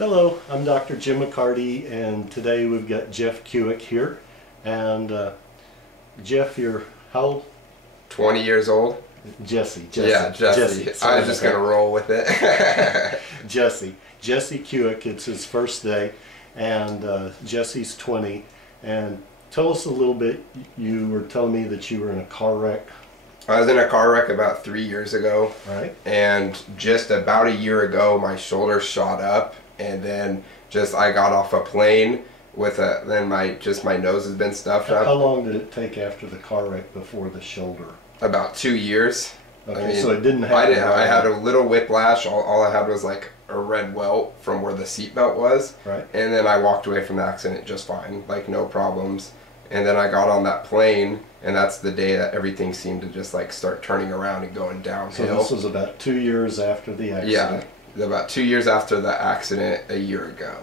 Hello, I'm Dr. Jim McCarty, and today we've got Jeff Kewick here. And Jeff, you're how old? 20 years old. Jesse. Yeah, Jesse. I was just going to roll with it. Jesse Kewick, it's his first day, and Jesse's 20. And tell us a little bit, you were telling me that you were in a car wreck. I was in a car wreck about 3 years ago. Right. And just about a year ago, my shoulder shot up, and then I got off a plane with my nose has been stuffed up. How long did it take after the car wreck before the shoulder? About 2 years. Okay, I mean, so it didn't happen. I had a little whiplash. All I had was like a red welt from where the seatbelt was. Right. And then I walked away from the accident just fine, like no problems. And then I got on that plane, and that's the day that everything seemed to just like start turning around and going downhill. So this was about 2 years after the accident. Yeah, about 2 years after the accident a year ago.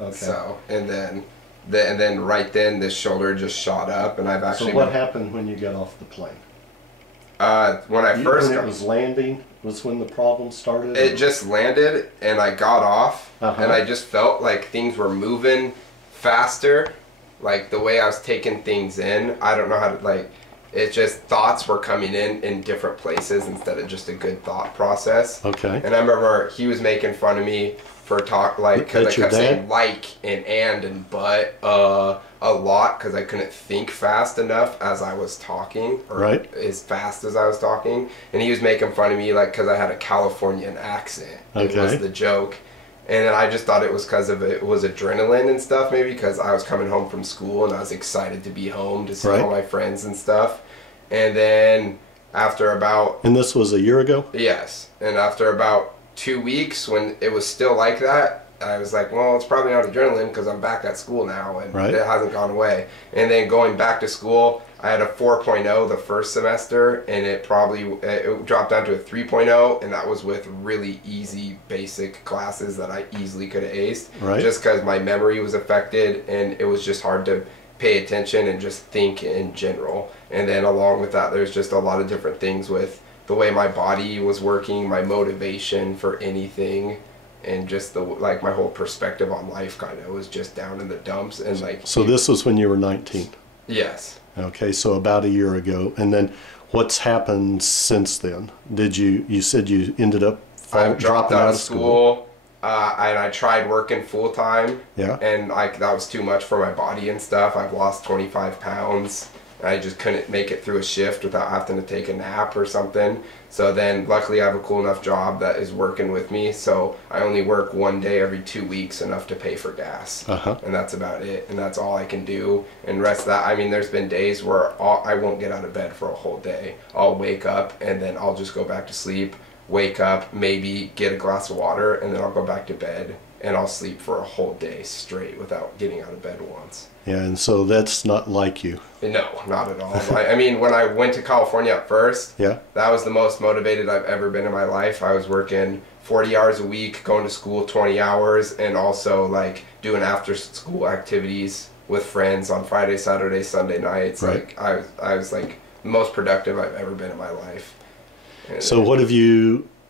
Okay. So, and then right then this shoulder just shot up, and I've actually. So what happened when you got off the plane? When it was landing was when the problem started? It just landed, and I got off, and I just felt like things were moving faster. Like the way I was taking things in, I don't know how to, it's just thoughts were coming in different places instead of just a good thought process. Okay. And I remember he was making fun of me for because I kept saying like and but a lot because I couldn't think fast enough as I was talking, or as fast as I was talking. And he was making fun of me because I had a Californian accent. Okay. It was the joke. And then I just thought it was because it was adrenaline and stuff, maybe because I was coming home from school and I was excited to be home to see all my friends and stuff. And then after about... And this was a year ago? Yes. And after about 2 weeks, when it was still like that, I was like, well, it's probably not adrenaline because I'm back at school now and it hasn't gone away. And then going back to school, I had a 4.0 the first semester, and it dropped down to a 3.0, and that was with really easy basic classes that I easily could have aced. Just because my memory was affected, and it was just hard to pay attention and just think in general. And then along with that, there's just a lot of different things with the way my body was working, my motivation for anything, and just my whole perspective on life kind of was just down in the dumps. And So this was when you were 19? Yes. Okay, so about a year ago. And then what's happened since then? You said you ended up dropped out of school, and I tried working full time. Yeah. And that was too much for my body and stuff. I've lost 25 pounds. I just couldn't make it through a shift without having to take a nap or something. So then luckily I have a cool enough job that is working with me. So I only work 1 day every 2 weeks, enough to pay for gas. And that's about it. And that's all I can do. And the rest of that, I mean, there's been days where I won't get out of bed for a whole day. I'll wake up and then I'll just go back to sleep, wake up, maybe get a glass of water, and then I'll go back to bed. And I'll sleep for a whole day straight without getting out of bed once. Yeah, and so that's not like you. No, not at all. I mean, when I went to California at first, that was the most motivated I've ever been in my life. I was working 40 hours a week, going to school 20 hours, and also doing after school activities with friends on Friday, Saturday, Sunday nights. I was the most productive I've ever been in my life. And so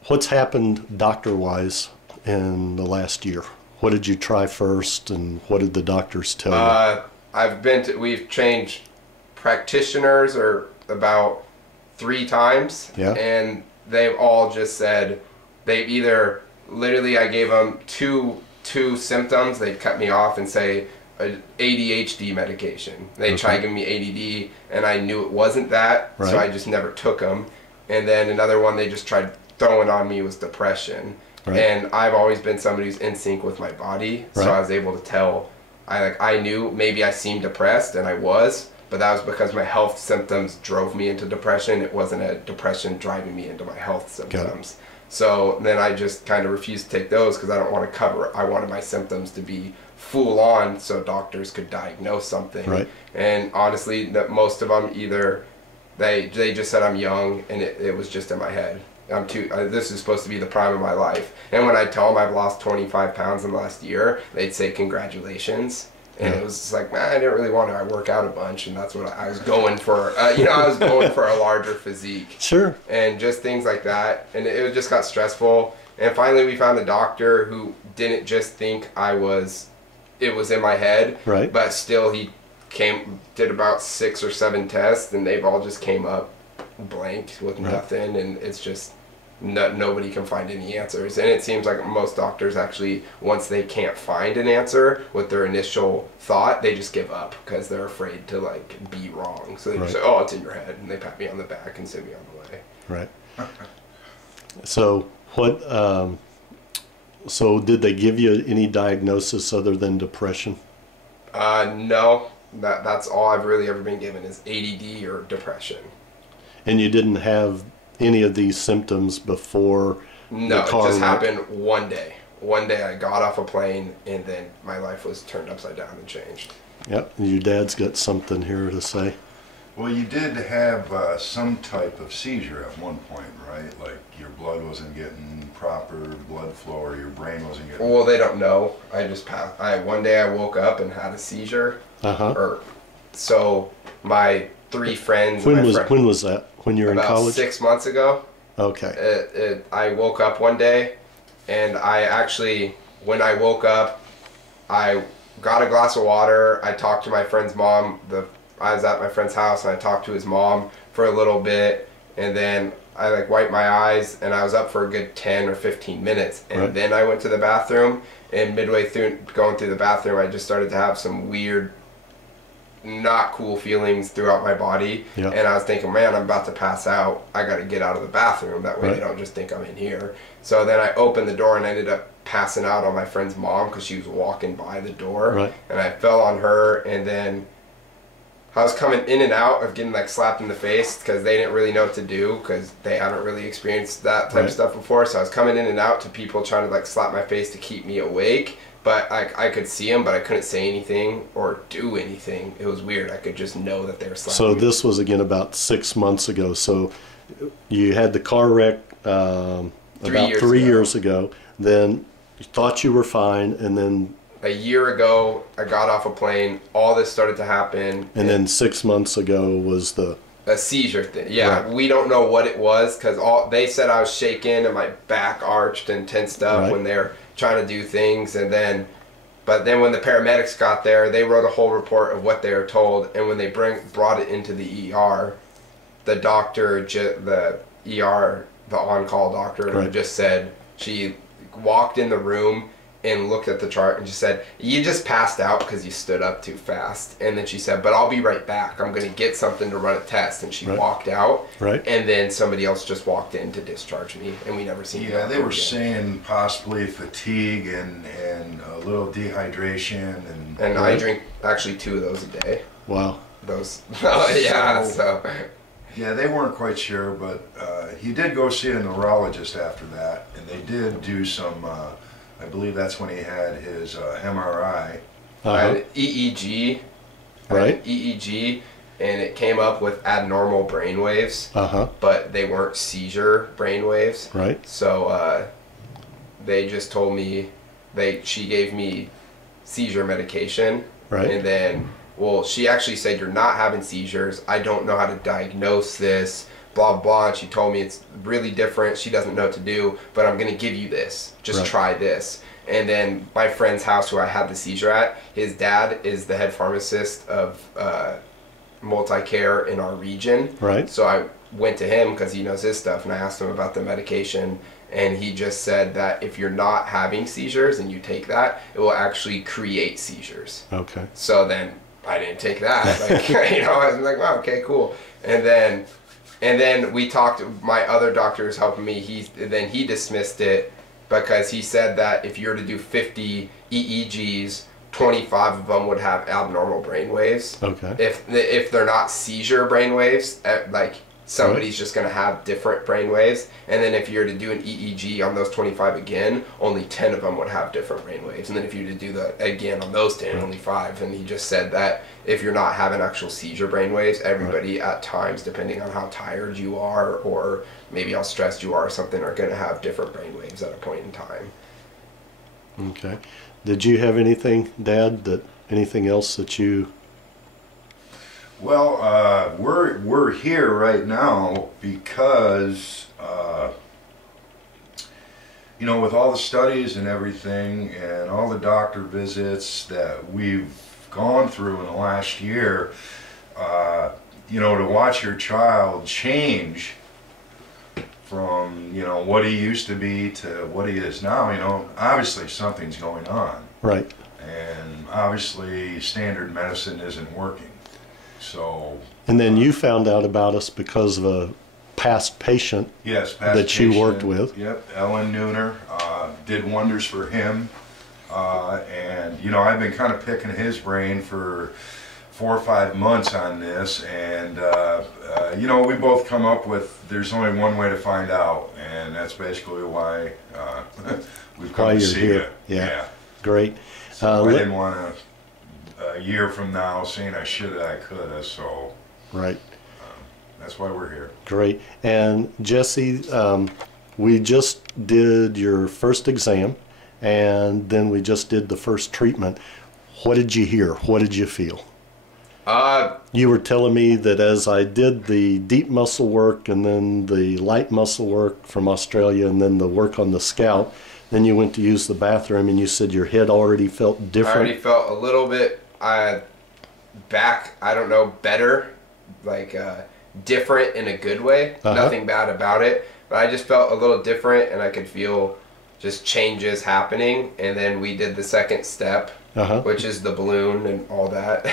what's happened doctor-wise in the last year? What did you try first, and what did the doctors tell you? We've changed practitioners about 3 times, and they've all just said they've either literally I gave them two symptoms. They'd cut me off and say ADHD medication. They tried giving me ADD, and I knew it wasn't that, so I just never took them. And then another one they just tried throwing on me was depression. And I've always been somebody who's in sync with my body, so I was able to tell. I knew maybe I seemed depressed, and I was, but that was because my health symptoms drove me into depression. It wasn't a depression driving me into my health symptoms. So then I just kind of refused to take those because I don't want to cover it. I wanted my symptoms to be full on so doctors could diagnose something. And honestly, most of them either they just said I'm young, and it was just in my head. This is supposed to be the prime of my life. And when I tell them I've lost 25 pounds in the last year, they'd say congratulations. And it was just like, man, I didn't really want to. I work out a bunch, and that's what I was going for. I was going for a larger physique. Sure. And just things like that. And it just got stressful. And finally we found a doctor who didn't just think it was in my head, right, but still he did about 6 or 7 tests, and they've all just came up blank with nothing, and it's just nobody can find any answers. And it seems like most doctors actually, once they can't find an answer with their initial thought, they just give up because they're afraid to like be wrong. So they just say, oh, it's in your head, and they pat me on the back and send me on the way. Right. So what so did they give you any diagnosis other than depression? No, that's all I've really ever been given is ADD or depression. And you didn't have any of these symptoms before No, the car it just wreck? happened one day. One day I got off a plane, and then my life was turned upside down and changed. Yep, your dad's got something here to say. Well, you did have some type of seizure at one point, right? Like your blood wasn't getting proper blood flow, or your brain wasn't getting... Well, they don't know. I just passed. One day I woke up and had a seizure. So my 3 friends... When was that? When you were in college? About 6 months ago. Okay. I woke up one day, and I actually, when I woke up, I got a glass of water. I talked to my friend's mom. I was at my friend's house, and I talked to his mom for a little bit, and then I like wiped my eyes, and I was up for a good 10 or 15 minutes, and then I went to the bathroom, and midway through going through the bathroom, I just started to have some weird, not cool feelings throughout my body, and I was thinking, man, I'm about to pass out. I got to get out of the bathroom. That way they don't just think I'm in here. So then I opened the door and ended up passing out on my friend's mom because she was walking by the door, and I fell on her, and then I was coming in and out of getting like slapped in the face because they didn't really know what to do because they haven't really experienced that type of stuff before. So I was coming in and out to people trying to like slap my face to keep me awake. But I could see them, but I couldn't say anything or do anything. It was weird. I could just know that they were slapping So me. this was again about 6 months ago. So you had the car wreck about 3 years ago. Then you thought you were fine, and then a year ago, I got off a plane. All this started to happen. And then 6 months ago was a seizure thing. Yeah, we don't know what it was because they said I was shaking and my back arched and tensed up when they're trying to do things. But then when the paramedics got there, they wrote a whole report of what they were told. And when they brought it into the ER, the doctor, the on-call doctor, just said, she walked in the room and looked at the chart and just said, you just passed out because you stood up too fast. And then she said, but I'll be right back. I'm going to get something to run a test. And she walked out. And then somebody else just walked in to discharge me, and we never seen they were saying possibly fatigue and a little dehydration. And I drink actually 2 of those a day. Wow. Those, so. Yeah, they weren't quite sure, but he did go see a neurologist after that, and they did do some... I believe that's when he had his MRI. I had an EEG. EEG, and it came up with abnormal brain waves, but they weren't seizure brain waves. So they just told me, she gave me seizure medication, and then, well, she actually said, you're not having seizures. I don't know how to diagnose this. Blah, blah, and she told me it's really different. She doesn't know what to do, but I'm going to give you this. Just try this. And then my friend's house, who I had the seizure at, his dad is the head pharmacist of multi-care in our region. So I went to him because he knows his stuff, and I asked him about the medication, and he just said that if you're not having seizures and you take that, it will actually create seizures. So then I didn't take that. Like, I was like, wow, okay, cool. And then we talked, my other doctor was helping me, he dismissed it because he said that if you were to do 50 EEGs, 25 of them would have abnormal brain waves. If they're not seizure brain waves, like somebody's just going to have different brain waves. And then if you were to do an EEG on those 25 again, only 10 of them would have different brain waves. And then if you were to do that again on those 10, only 5. And he just said that if you're not having actual seizure brain waves, everybody at times, depending on how tired you are or maybe how stressed you are or something, are going to have different brain waves at a point in time. Did you have anything, Dad, anything else that you... Well, we're here right now because you know, with all the studies and everything and all the doctor visits that we've gone through in the last year, you know, to watch your child change from, you know, what he used to be to what he is now, you know, obviously something's going on. Right. And obviously standard medicine isn't working. So. And then you found out about us because of a past patient. Yes, past that patient, you worked with. Yep, Ellen Nooner, did wonders for him. And, you know, I've been kind of picking his brain for 4 or 5 months on this, and you know, we both come up with there's only one way to find out, and that's basically why we've come to see you. Yeah. Great. So I didn't want a year from now saying I shoulda, I coulda, so right. That's why we're here. Great. And Jesse, we just did your first exam, and then we just did the first treatment. What did you hear? What did you feel? You were telling me that as I did the deep muscle work and then the light muscle work from Australia and then the work on the scalp, then you went to use the bathroom and you said your head already felt different. I already felt a little bit back, I don't know, better, like different in a good way. Nothing bad about it, but I just felt a little different and I could feel just changes happening. And then we did the second step, which is the balloon and all that.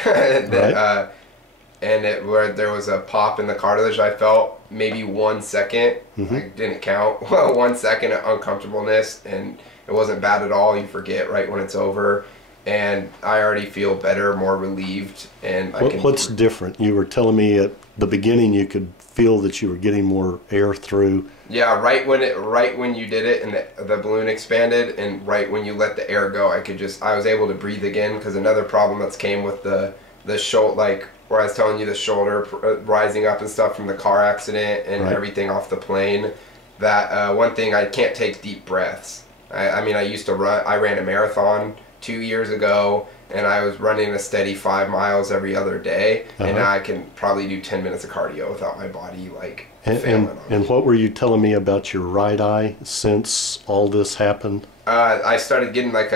And where there was a pop in the cartilage, I felt maybe 1 second. I didn't count. 1 second of uncomfortableness, and it wasn't bad at all. You forget right when it's over, and I already feel better, more relieved. And what's different? You were telling me at the beginning you could feel that you were getting more air through. Yeah, right when you did it and the balloon expanded, and right when you let the air go, I was able to breathe again. Because another problem that's came with the shoulder, like where I was telling you, the shoulder rising up and stuff from the car accident and everything off the plane, that one thing, I can't take deep breaths. I mean, I used to run, I ran a marathon 2 years ago, and I was running a steady 5 miles every other day, and now I can probably do 10 minutes of cardio without my body like failing. And what were you telling me about your right eye since all this happened? I started getting like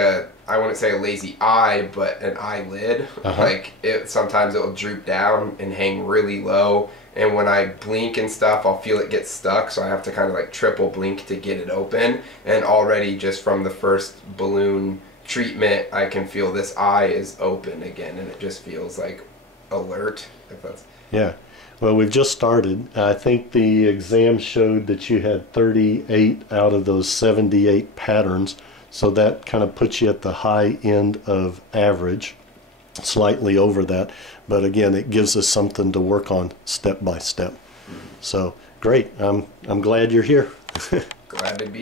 I wouldn't say a lazy eye, but an eyelid. Like sometimes it'll droop down and hang really low, and when I blink and stuff, I'll feel it get stuck, so I have to kind of like triple blink to get it open. And already just from the first balloon treatment, I can feel this eye is open again, and it just feels like alert. If that's Well, we've just started. I think the exam showed that you had 38 out of those 78 patterns, so that kind of puts you at the high end of average, slightly over that. But again, it gives us something to work on step by step. So great. I'm glad you're here. Glad to be